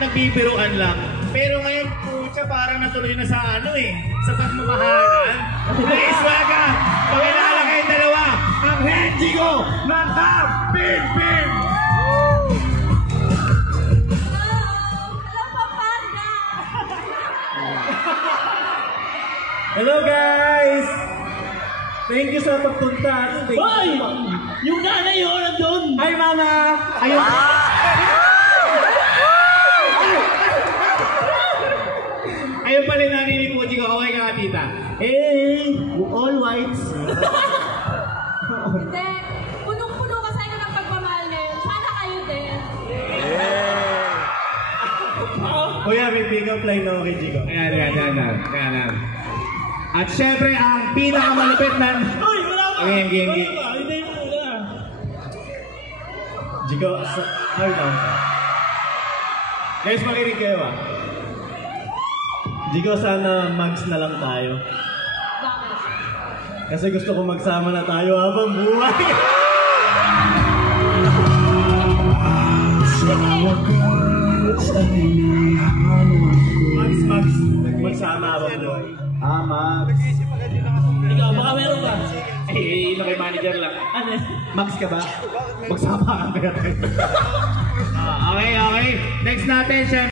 nagbibiruan lang. Pero ngayon, pucha, parang natuloy na sa ano eh, sa pagmamahalan. Please welcome, pakilala kayong dalawa, ang Henjigo ng Camp Big Big! Hello guys! Thank you sa pagpunta. Hoy! Yung nanay yun, nandun! Hi mama! Ayun! Ayun pala yung nanay ni Puji ko, okay ka tita? Hey! All whites! Hindi. Punong-puno ka sa'yo ng pagmamahal ngayon. Sana kayo din. Kuya, may pick-up line na ako kay Jigo. Yan. At syempre, ang pinakamalupit na... Uy, wala pa! Game. Hindi mo muna. Jigo, hi ma'am. Guys, makinig kayo ah. Jigo, sana mags na lang tayo. Bakit? Kasi gusto ko magsama na tayo habang buhay. Mags. Magsama habang buhay. Mags. Ikaw, baka meron ka. Eh, kay manager lang. Ano? Mags ka ba? Magsama ka kaya tayo. Okay. Next natin, syempre.